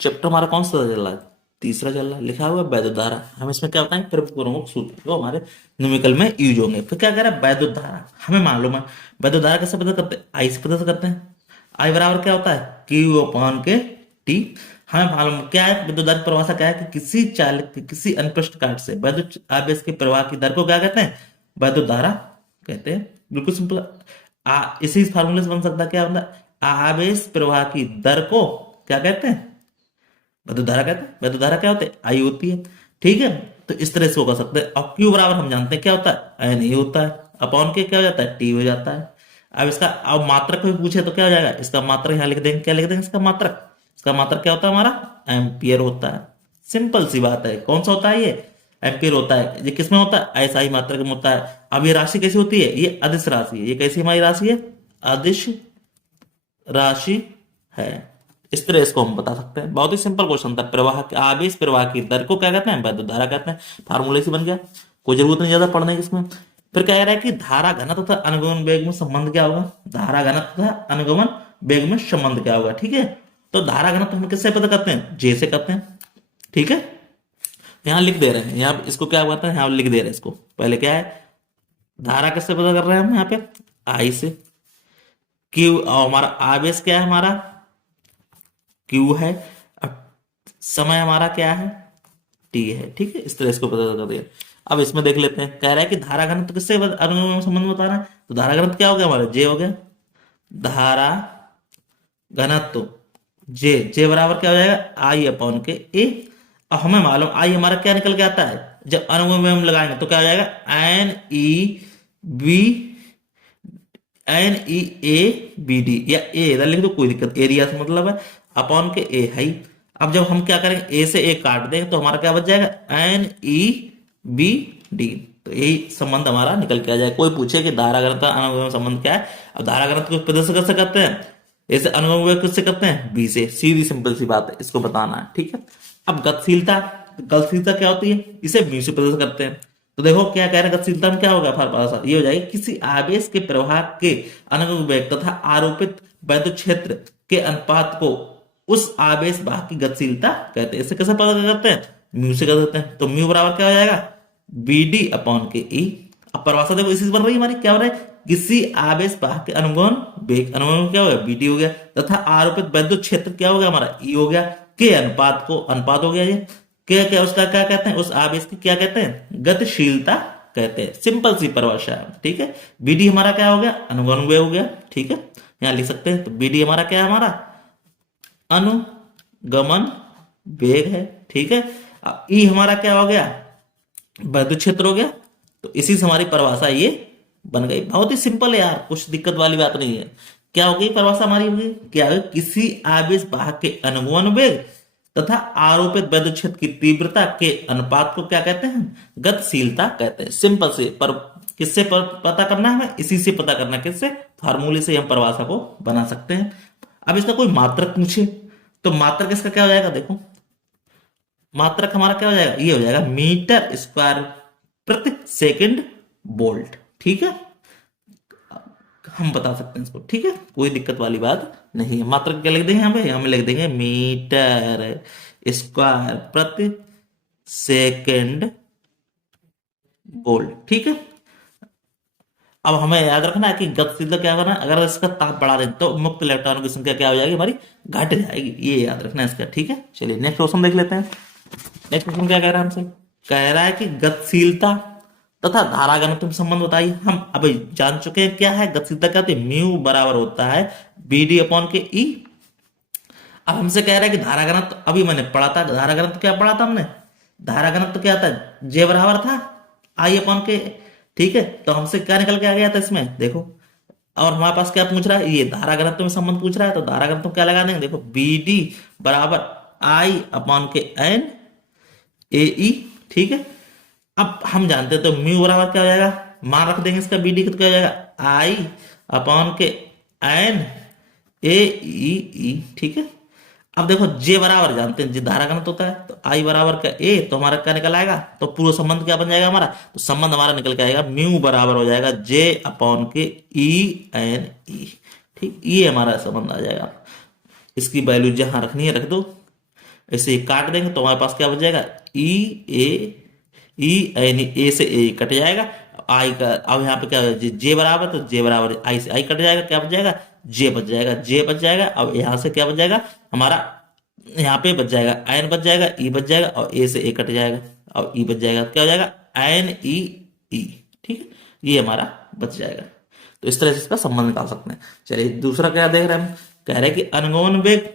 Chapter हमारा कौन सा चल रहा है? तीसरा चल रहा है, लिखा हुआ है वैद्युत धारा। हम इसमें क्या बताएंगे? प्रमुख सूत्र जो हमारे न्यूमेरिकल में यूज होंगे। फिर क्या कह रहा है? वैद्युत धारा हमें मालूम है। वैद्युत धारा कैसे पता करते हैं? आई से पता करते हैं। आई बराबर क्या होता है? क्यू अपॉन के टी। हमें मालूम क्या है? विद्युत धारा की परिभाषा क्या है कि किसी चालक के किसी अनप्रश्न काट से वैद्युत आवेश के प्रवाह की दर को क्या कहते हैं? वैद्युत धारा कहते हैं। बिल्कुल सिंपल। इसी फार्मूले से बन सकता है क्या? मतलब आवेश प्रवाह की दर को क्या कहते हैं? वैद्युत धारा कहते हैं। वैद्युत धारा क्या होती है? आई होती है। ठीक है, तो इस तरह से वो कर सकते हैं। अब क्यू बराबर हम जानते हैं क्या होता है? एन ही होता है। अपॉन के क्या हो जाता है? टी हो जाता है। अब इसका अब मात्रक कोई पूछे तो क्या हो जाएगा? इसका मात्रक यहाँ लिख देंगे। क्या लिख देंगे इसका मात्रक? इसका मात्रक क्या होता है हमारा? एम्पियर होता है। सिंपल सी बात है। कौन सा होता है ये? एम्पियर होता है। ये किसमें होता है? ऐसा ही मात्रक में होता है। अब ये राशि कैसी होती है? ये अदिश राशि है। ये कैसी हमारी राशि है? अदिश राशि है। इस तरह इसको हम बता सकते हैं। बहुत ही सिंपल क्वेश्चन था। प्रवाह के आवेश प्रवाह की दर को क्या कहते हैं? वैद्युत धारा कहते हैं। फार्मूले से बन गया, कोई जरूरत नहीं ज्यादा पढ़ने की इसमें। फिर कह रहा है कि धारा घनत्व तथा अनुगमन वेग में संबंध क्या होगा? धारा घनत्व तथा अनुगमन वेग में संबंध क्या होगा? ठीक है, तो धारा घनत्व हम किससे पता करते हैं? जे से करते हैं। ठीक है, यहाँ लिख दे रहे हैं। यहाँ इसको क्या कहते हैं? यहाँ लिख दे रहे हैं इसको। पहले क्या है? धारा किससे पता कर रहे हैं हम यहाँ पे? आई से। क्यू और हमारा आवेश क्या है? हमारा क्यू है। और समय हमारा क्या है? टी है। ठीक है, इस तरह इसको पता कर दिया। अब इसमें देख लेते हैं। कह रहा है कि धारा घनत्व किससे अनुगमन संबंध बता रहा है? तो धारा घनत्व क्या हो गया हमारा? जे हो गया। धारा घनत्व जे, जे बराबर क्या हो जाएगा? आई अपॉन के ए। अब हमें मालूम आई हमारा क्या निकल के आता है? जब अनुगमन में हम लगाएंगे तो क्या हो जाएगा? N E B, N E A B D, या ए इधर लिख दो, कोई दिक्कत। एरिया से मतलब है अपॉन के ए है ही। अब जब हम क्या करेंगे? ए से ए काट देंगे तो हमारा क्या बच जाएगा? N E B D. तो यही संबंध हमारा निकल के आ जाए। कोई पूछे कि धारा घनत्व अनुगमन संबंध क्या है? अब धारा घनत्व को प्रदर्शित कैसे करते हैं? ऐसे अनुगमन किससे करते हैं? बी से। सीधी सिंपल सी बात है, इसको बताना है। ठीक है, अब गतिशीलता, गतिशीलता क्या होती है? इसे म्यू से प्रदर्शित करते हैं। तो देखो क्या कह रहे हैं? गतिशीलता में क्या होगा? परिभाषा ये हो जाएगी, किसी आवेश के प्रवाह के अनुगमन वेग तथा आरोपित वैद्युत क्षेत्र के अनुपात को उस आवेश वाहक की गतिशीलता कहते हैं। इसे कैसे पता करते हैं? म्यू से कर देते हैं। तो म्यू बराबर क्या हो जाएगा? बी डी अपॉन के ई। अब परिभाषा देखो इसी से बन रही है हमारी। क्या हो रहा है? किसी आवेश वाहक के अनुगमन वेग, अनुगमन क्या हो गया? बी डी हो गया। तथा आरोपित वैद्युत क्षेत्र क्या हो गया हमारा? ई हो गया। के अनुपात को, अनुपात हो गया ये। क्या क्या उसका क्या कहते हैं? उस आवेश की क्या कहते हैं? गतिशीलता कहते हैं। सिंपल सी परिभाषा है। ठीक है, बीडी हमारा क्या हो गया? अनुगमन वेग हो गया। ठीक है, यहां लिख सकते हैं। तो बीडी हमारा क्या है? हमारा अनुगमन वेग है। ठीक है, ई हमारा क्या हो गया? वैद्युत क्षेत्र हो गया। तो इसी से हमारी परिभाषा ये बन गई। बहुत ही सिंपल है यार, कुछ दिक्कत वाली बात नहीं है। क्या हो गई परिभाषा हमारी? होगी क्या? किसी आवेश वाहक के अनुगमन वेग तथा आरोपित वैद्युत क्षेत्र की तीव्रता के अनुपात को क्या कहते हैं? गतिशीलता कहते हैं। सिंपल से। पर किससे पता करना है हमें? इसी से पता करना है। किससे? फार्मूले से हम परिभाषा को बना सकते हैं। अब इसका कोई मात्रक पूछे तो मात्रक इसका क्या हो जाएगा? देखो मात्रक हमारा क्या हो जाएगा? ये हो जाएगा मीटर स्क्वायर प्रति सेकंड वोल्ट। ठीक है, हम बता सकते हैं इसको। ठीक है, कोई दिक्कत वाली बात नहीं है। मात्रक क्या लिख देंगे? हमें लिख देंगे मीटर स्क्वायर प्रति सेकंड वोल्ट। ठीक है, अब हमें याद रखना है कि गतिशीलता क्या करना है? अगर इसका ताप बढ़ा दें तो मुक्त इलेक्ट्रॉनों की संख्या क्या हो जाएगी? हमारी घट जाएगी। ये याद रखना है इसका। ठीक है, चलिए नेक्स्ट क्वेश्चन देख लेते हैं। नेक्स्ट क्वेश्चन क्या कह रहा है हमसे? कह रहा है कि गतिशीलता तथा धारा घनत्व में संबंध बताइए। हम अभी जान चुके हैं क्या है गतिशीलता। क्या होती है? म्यू बराबर होता है बी डी अपॉन के ई। अब हमसे कह रहा है कि धारा घनत्व, अभी मैंने पढ़ा था धारा घनत्व। क्या पढ़ा था हमने? धारा घनत्व क्या था? जे बराबर था आई अपॉन के। ठीक है, तो हमसे क्या निकल के आ गया था इसमें? देखो, और हमारे पास क्या पूछ रहा है? ये धारा घनत्व में संबंध पूछ रहा है। तो धारा घनत्व क्या लगा देंगे? देखो बी डी बराबर आई अपॉन के एन ए ई। ठीक है, अब हम जानते हैं तो म्यू बराबर क्या हो जाएगा? मान रख देंगे इसका बी डी का। तो क्या हो जाएगा? आई अपॉन के एन ए ई ई। ठीक है, अब देखो जे बराबर जानते हैं, जे धारा घनत्व होता है। तो आई बराबर का ए, तो हमारा क्या निकल आएगा? तो पूरा संबंध क्या बन जाएगा हमारा? तो संबंध हमारा निकल के आएगा म्यू बराबर हो जाएगा जे अपॉन के ई एन ई। ठीक, ये हमारा संबंध आ जाएगा। इसकी वैल्यू जहां रखनी है रख दो। ऐसे ही काट देंगे तो हमारे पास क्या बच जाएगा, ई ए, ई यानी ए से ए कट जाएगा, आई का अब यहाँ पे क्या जे बराबर, तो जे बराबर आई से आई कट जाएगा, क्या बच जाएगा, जे बच जाएगा, जे बच जाएगा। अब यहाँ से क्या बच जाएगा हमारा, यहाँ पे बच जाएगा एन बच जाएगा, ई बच जाएगा, और ए से ए कट जाएगा, और ई बच जाएगा, क्या हो जाएगा एन ई ई। ठीक है, ये हमारा बच जाएगा। तो इस तरह से इसका संबंध निकाल सकते हैं। चलिए दूसरा क्या देख रहे हैं हम, कह रहे हैं कि अनुगमन वेग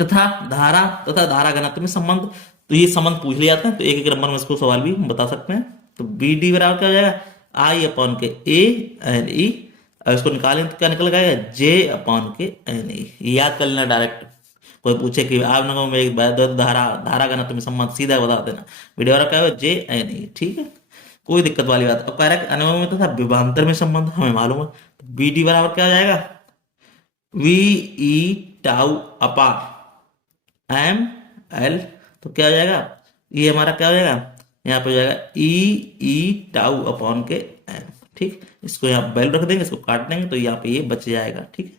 तथा धारा घनत्व में संबंध। तो ये संबंध पूछ लिया जाते हैं, तो एक एक नंबर में इसको सवाल भी हम बता सकते हैं। तो बी डी बराबर क्या हो जाएगा, आई अपॉन के ए एन ई, और इसको निकालें तो क्या निकल जाएगा, जे अपॉन के एन ई। याद कर लेना डायरेक्ट, कोई पूछे कि आप लोगों में एक धारा धारा घनत्व में संबंध, सीधा बता देना, वीडियो वाला क्या है जे एन ई। ठीक है, कोई दिक्कत वाली बात। अब कह रहा है कि अनुगमन में तथा विभवांतर में संबंध हमें मालूम है, तो बी डी बराबर क्या हो जाएगा, वी ई टाउ अपा एम एल। तो क्या हो जाएगा, ये हमारा क्या हो जाएगा, यहाँ पे हो जाएगा ई ई टाउ अपॉन के एम। ठीक, इसको यहाँ वैल्यू रख देंगे, इसको काट देंगे तो यहाँ पे ये बच जाएगा। ठीक है,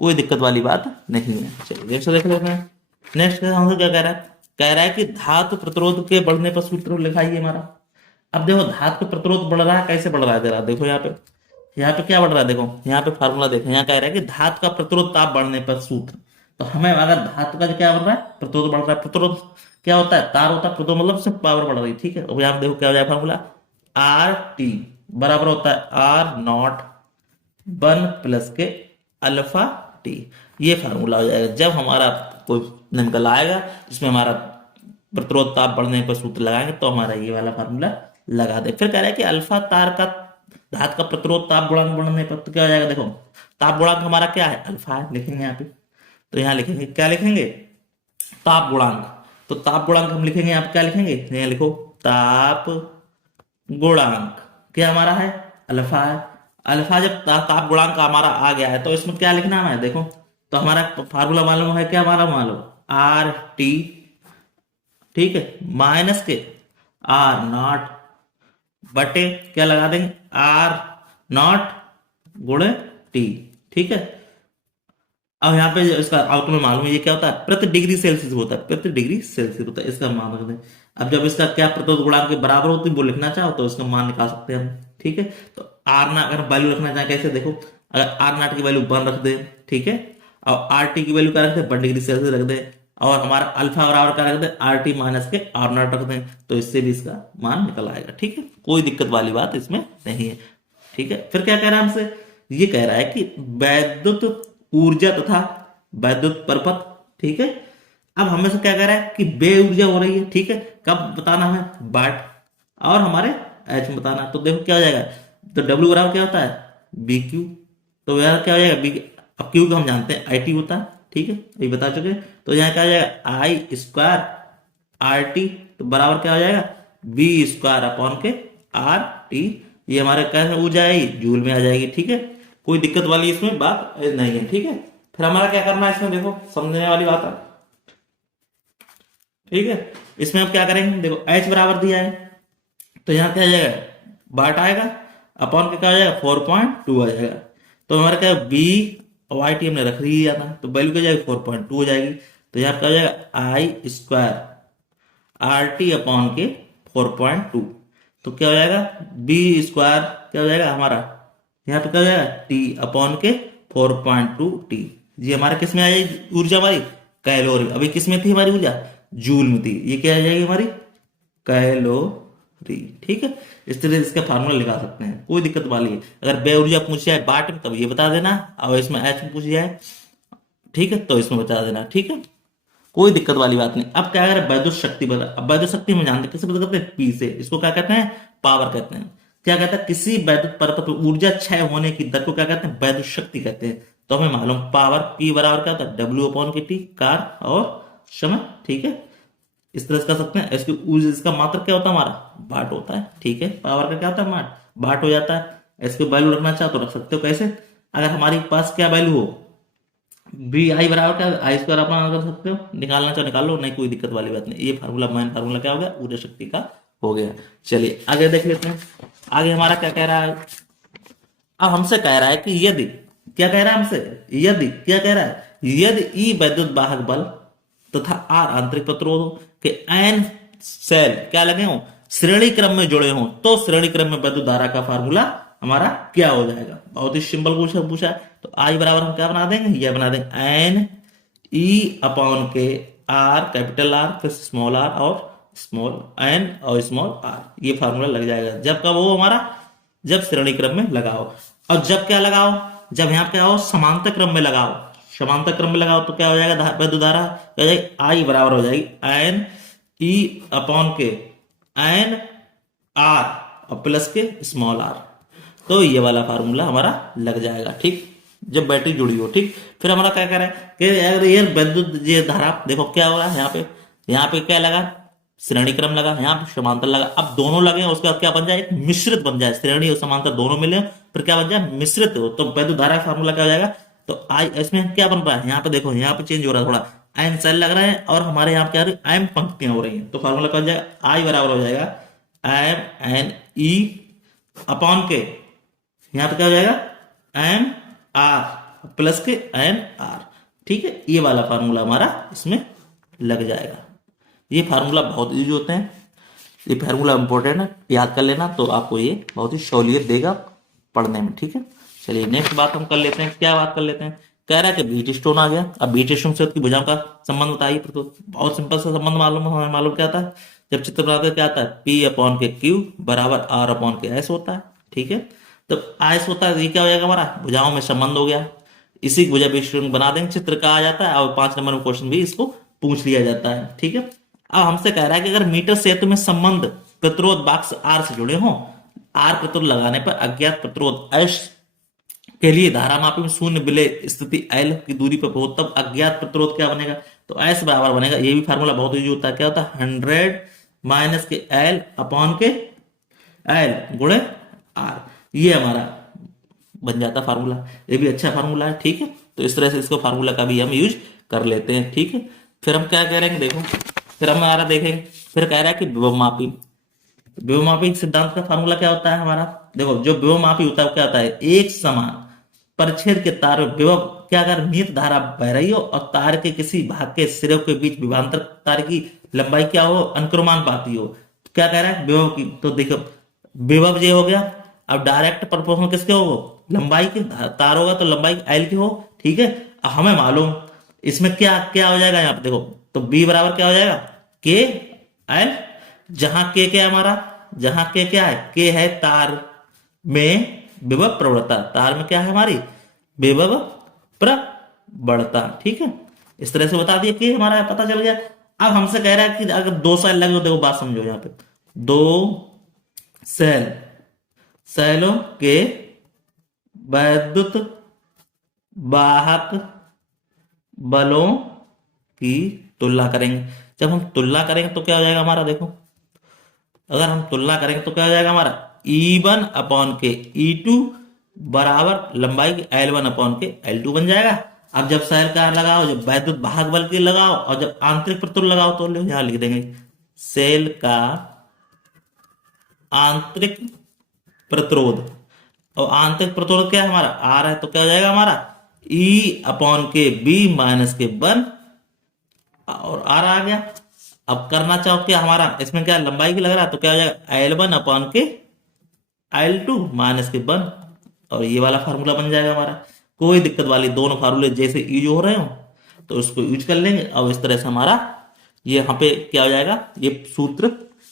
कोई दिक्कत वाली बात नहीं है। चलिए नेक्स्ट देख लेते हैं। नेक्स्ट हमसे क्या कह रहा है, कह रहा है कि धातु प्रतिरोध के बढ़ने पर सूत्र लिखाइए हमारा। अब देखो धातु का प्रतिरोध बढ़ रहा है, कैसे बढ़ रहा है जरा देखो, यहाँ पे क्या बढ़ रहा है, देखो यहाँ पे फार्मूला देखो, यहाँ कह रहा है कि धातु का प्रतिरोध ताप बढ़ने पर सूत्र। तो हमें अगर धातु का क्या बढ़ रहा है, प्रतिरोध बढ़ रहा है, प्रतिरोध क्या होता है, तार होता है, प्रतिरोध मतलब सिर्फ पावर बढ़ रही है। ठीक है, अब यहाँ पे देखो क्या हो जाएगा फार्मूला, आर टी बराबर होता है आर नॉट 1 प्लस के अल्फा टी। ये फार्मूला हो जाएगा जब हमारा कोई निकल आएगा जिसमें हमारा प्रतिरोध ताप बढ़ने पर सूत्र लगाएंगे, तो हमारा ये वाला फार्मूला लगा दे। फिर कह रहा है कि अल्फा तार का धातु का प्रतिरोध ताप गुणांक बढ़ने पर, तो क्या हो जाएगा, देखो ताप गुणांक हमारा क्या है, अल्फा है, लिखेंगे यहाँ पे। तो यहाँ लिखेंगे क्या लिखेंगे, ताप गुणांक। तो ताप गुणांक हम लिखेंगे यहाँ पे क्या लिखेंगे, यहाँ लिखो ताप गुणांक क्या हमारा है, अल्फा है। अल्फा जब ताप गुणांक हमारा आ गया है, तो इसमें क्या लिखना है देखो, तो हमारा फार्मूला मालूम है क्या, हमारा मालूम आर टी, ठीक है, माइनस के आर नॉट बटे क्या लगा देंगे, आर नॉट गुणे टी। ठीक है, अब यहाँ पे इसका आउट में मालूम है ये क्या होता है, प्रति डिग्री सेल्सियस होता है, प्रति डिग्री सेल्सियस होता है, इसका मान रख दें। अब जब इसका क्या प्रतिरोध गुणांक के बराबर होती है वो लिखना चाहो तो इसका मान निकाल सकते हैं हम। ठीक है, तो आर ना अगर वैल्यू रखना चाहे कैसे, देखो अगर आर नॉट की वैल्यू 1 रख दे, ठीक है, और आर टी की वैल्यू क्या रख दे, 1 डिग्री सेल्सियस रख दे, और हमारा अल्फा बराबर क्या रख दे, आर टी माइनस के आर नॉट रख दें, तो इससे भी इसका मान निकल आएगा। ठीक है, कोई दिक्कत वाली बात इसमें नहीं है। ठीक है, फिर क्या कह रहा है हमसे, ये कह रहा है कि वैद्युत ऊर्जा तथा वैद्युत परपथ। ठीक है, अब हमें से क्या कह रहा है कि बे ऊर्जा हो रही है। ठीक है, कब बताना है, बाट, और हमारे एच में बताना। तो देखो क्या हो जाएगा, तो डब्ल्यू बराबर क्या होता है, बी क्यू। तो यार क्या हो जाएगा, बी, अब क्यू को हम जानते हैं आई टी होता है। ठीक है, ये बता चुके। तो यहाँ क्या हो जाएगा, आई स्क्वायर आर टी, तो बराबर क्या हो जाएगा, बी स्क्वायर अपॉन के आर टी। ये हमारे कैसे ऊर्जा आएगी, जूल में आ जाएगी। ठीक है, कोई दिक्कत वाली इसमें बात नहीं है। ठीक है, फिर हमारा क्या करना है इसमें, देखो समझने वाली बात है। ठीक है, इसमें हम क्या करेंगे, देखो एच बराबर दिया है, तो यहाँ क्या आ जाएगा, बाट आएगा, अपॉन के क्या आ जाएगा, 4.2 आ जाएगा। तो हमारा क्या बी और आई टी हमने रख दिया था, तो वैल्यू क्या जाएगी, 4.2 हो जाएगी। तो यहाँ क्या हो जाएगा, आई स्क्वायर आर टी अपॉन के 4.2, तो क्या हो जाएगा, बी स्क्वायर क्या हो जाएगा हमारा, यहाँ पे क्या हो जाएगा, टी अपॉन के 4.2 टी। ये हमारा किस में आ जाएगी ऊर्जा हमारी, कैलोरी। अभी किस में थी हमारी ऊर्जा, जूल में थी। ये क्या आ जाएगी हमारी, कैलोरी। ठीक है, इस तरह से इसका फार्मूला लगा सकते हैं, कोई दिक्कत वाली है। अगर बे ऊर्जा पूछ जाए बाट में तब ये बता देना, और इसमें एच में पूछ जाए, ठीक है, तो इसमें बता देना। ठीक है, कोई दिक्कत वाली बात नहीं। अब क्या करें, वैद्युत शक्ति बता। अब वैद्युत शक्ति हम जानते हैं किसे पता करते हैं, पी से। इसको क्या कहते हैं, पावर कहते हैं। क्या कहता है, किसी वैद्युत परपथ ऊर्जा क्षय होने की दर को क्या कहते हैं, वैद्युत शक्ति कहते हैं। तो हमें मालूम पावर पी बराबर क्या होता है, डब्ल्यू अपॉन के टी, कार और समय। ठीक है, इस तरह से कर सकते हैं। इसकी ऊर्जा, इसका मात्रक क्या होता है हमारा, वाट होता है। ठीक है, पावर का क्या होता है, वाट हो जाता है। इसकी वैल्यू रखना चाहो तो रख सकते हो, कैसे, अगर हमारे पास क्या वैल्यू हो, बी आई बराबर क्या, आई स्क्वायर अपना कर सकते हो, निकालना चाहो निकाल लो, नहीं कोई दिक्कत वाली बात नहीं। ये फार्मूला मेन फार्मूला क्या हो गया, ऊर्जा शक्ति का हो गया। चलिए आगे देख लेते हैं, आगे हमारा क्या कह रहा है। अब हमसे कह रहा है कि यदि, क्या कह रहा है हमसे, यदि क्या कह रहा है, यदि ई वैद्युत वाहक बल तथा आर आंतरिक प्रतिरोध हो कि एन सेल क्या लगे हो, श्रेणी क्रम में जुड़े हो, तो श्रेणी क्रम में वैद्युत धारा का फार्मूला हमारा क्या हो जाएगा। बहुत ही सिंपल पूछा है। तो आई बराबर हम क्या बना देंगे, ये बना देंगे एन ई अपॉन के आर, कैपिटल आर फिर स्मॉल आर और स्मॉल एन और स्मॉल आर, ये फार्मूला लग जाएगा। जब कब हो हमारा, जब श्रेणी क्रम में लगाओ। और जब क्या लगाओ, जब यहाँ क्या हो, समांतर क्रम में लगाओ। समांतर क्रम में लगाओ तो क्या हो जाएगा, वैद्युत धारा क्या हो जाएगी, आई बराबर हो जाएगी एन ई अपॉन के एन आर और प्लस के स्मॉल आर। तो ये वाला फार्मूला हमारा लग जाएगा, ठीक, जब बैटरी जुड़ी हो। ठीक, फिर हमारा क्या करें कि अगर ये वैद्युत ये धारा देखो क्या हो रहा है, यहाँ पे क्या लगा, श्रेणी क्रम लगा, यहाँ पे समांतर लगा। अब दोनों लगे उसके बाद क्या बन जाए, एक मिश्रित बन जाए, श्रेणी और समांतर दोनों मिले फिर क्या बन जाए, मिश्रित हो, तो वैद्युत धारा का फार्मूला क्या हो जाएगा। तो आई इसमें क्या बन रहा है, यहाँ पे देखो, यहाँ पे चेंज हो रहा है थोड़ा, एन सेल लग रहा है और हमारे यहाँ क्या एम पंक्तियां हो रही हैं। तो फार्मूला क्या हो जाएगा, आई बराबर हो जाएगा एम एन ई अपॉन के, यहाँ पे क्या हो जाएगा एम आर प्लस के एन आर। ठीक है, ये वाला फार्मूला हमारा इसमें लग जाएगा। ये फार्मूला बहुत यूज होते हैं, ये फार्मूला इंपॉर्टेंट है, याद कर लेना, तो आपको ये बहुत ही सहूलियत देगा पढ़ने में। ठीक है, चलिए नेक्स्ट बात हम कर लेते हैं। क्या बात कर लेते हैं, कह रहा है कि बीट स्टोन आ गया। अब बीट स्टोन से उसकी भुजाओं का संबंध बताइए। तो बहुत सिंपल सा संबंध मालूम है, हमें मालूम क्या आता है, जब चित्र बनाते क्या आता है, पी अपॉन के क्यू बराबर आर अपॉन के एस होता है। ठीक है, तो एस होता है, ये क्या हो जाएगा हमारा, भुजाओं में संबंध हो गया। इसी की भुजा बीट स्टोन बना देंगे, चित्र का आ जाता है और 5 नंबर में क्वेश्चन भी इसको पूछ लिया जाता है। ठीक है, अब हमसे कह रहा है कि अगर मीटर सेतु में संबंध प्रतिरोध बाक्स आर से जुड़े हों, आर प्रतिरोध लगाने पर अज्ञात प्रतिरोध एस के लिए धारा मापी में शून्य विलय स्थिति एल की दूरी पर हो, तब अज्ञात प्रतिरोध क्या बनेगा, तो एस बराबर बनेगा, ये भी फार्मूला बहुत यूज होता है, क्या होता है 100 माइनस के एल अपॉन के एल गुणे आर, ये हमारा बन जाता फार्मूला। ये भी अच्छा फार्मूला है। ठीक है, तो इस तरह से इसको फार्मूला का भी हम यूज कर लेते हैं। ठीक है, फिर हम क्या कह रहे हैं, देखो फिर हम हमारा देखेंगे, फिर कह रहा है कि विभव मापी, विभव मापी सिद्धांत का फार्मूला क्या होता है हमारा, देखो जो विभव मापी होता है क्या होता है, एक समान परिच्छेद के तार में विभव क्या अगर नियत धारा बह रही हो और तार के किसी भाग के सिरे के बीच विभवांतर तार की लंबाई क्या हो, अनुक्रमानुपाती हो, तो क्या कह रहा है विभव की, तो देखो विभव ये हो गया। अब डायरेक्ट प्रोपोर्शनल किसके हो, लंबाई के, तार होगा तो लंबाई एल की हो। ठीक है, अब हमें मालूम इसमें क्या क्या हो जाएगा, यहाँ पे देखो, तो बी बराबर क्या हो जाएगा के एल, जहां के क्या है हमारा, जहां के क्या है, के है तार में विभव प्रवणता, तार में क्या है हमारी विभव प्रवणता। ठीक है, इस तरह से बता दिया कि हमारा पता चल गया। अब हमसे कह रहा है कि अगर 2 सेल लगे, देखो बात समझो, यहाँ पे 2 सेलों के वैद्युत वाहक बलों की तुलना करेंगे। जब हम तुलना करेंगे तो क्या हो जाएगा हमारा, देखो अगर हम तुलना करेंगे तो क्या हो जाएगा हमारा, E1 अपॉन के E2 बराबर लंबाई के L1 अपॉन के L2 बन जाएगा। अब जब सेल का लगाओ, जब वैद्युत वाहक बल के लगाओ और जब आंतरिक प्रतिरोध लगाओ, तो यहां लिख देंगे सेल का आंतरिक प्रतिरोध, और आंतरिक प्रतिरोध क्या है हमारा आर है, तो क्या हो जाएगा हमारा E अपॉन के B माइनस के 1 और आर आ गया। अब करना चाहो क्या हमारा, इसमें क्या लंबाई की लग रहा है, तो क्या हो जाएगा L1 अपॉन के L2 माइनस के 1, और ये वाला फार्मूला बन जाएगा हमारा। कोई दिक्कत वाली, दोनों फार्मूले जैसे यूज हो रहे हो तो उसको यूज कर लेंगे, और इस तरह से हमारा ये यहाँ पे क्या हो जाएगा, ये सूत्र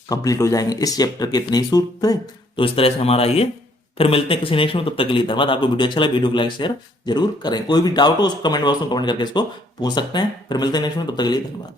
कंप्लीट हो जाएंगे। इस चैप्टर के इतने ही सूत्र थे, तो इस तरह से हमारा ये, फिर मिलते हैं किसी नेक्स्ट में, तब तक के लिए धन्यवाद। आपको वीडियो अच्छा लगा, वीडियो को लाइक शेयर जरूर करें। कोई भी डाउट हो उसको कमेंट बॉक्स में कमेंट करके इसको पूछ सकते हैं। फिर मिलते हैं नेक्स्ट में, तब तक के लिए धन्यवाद।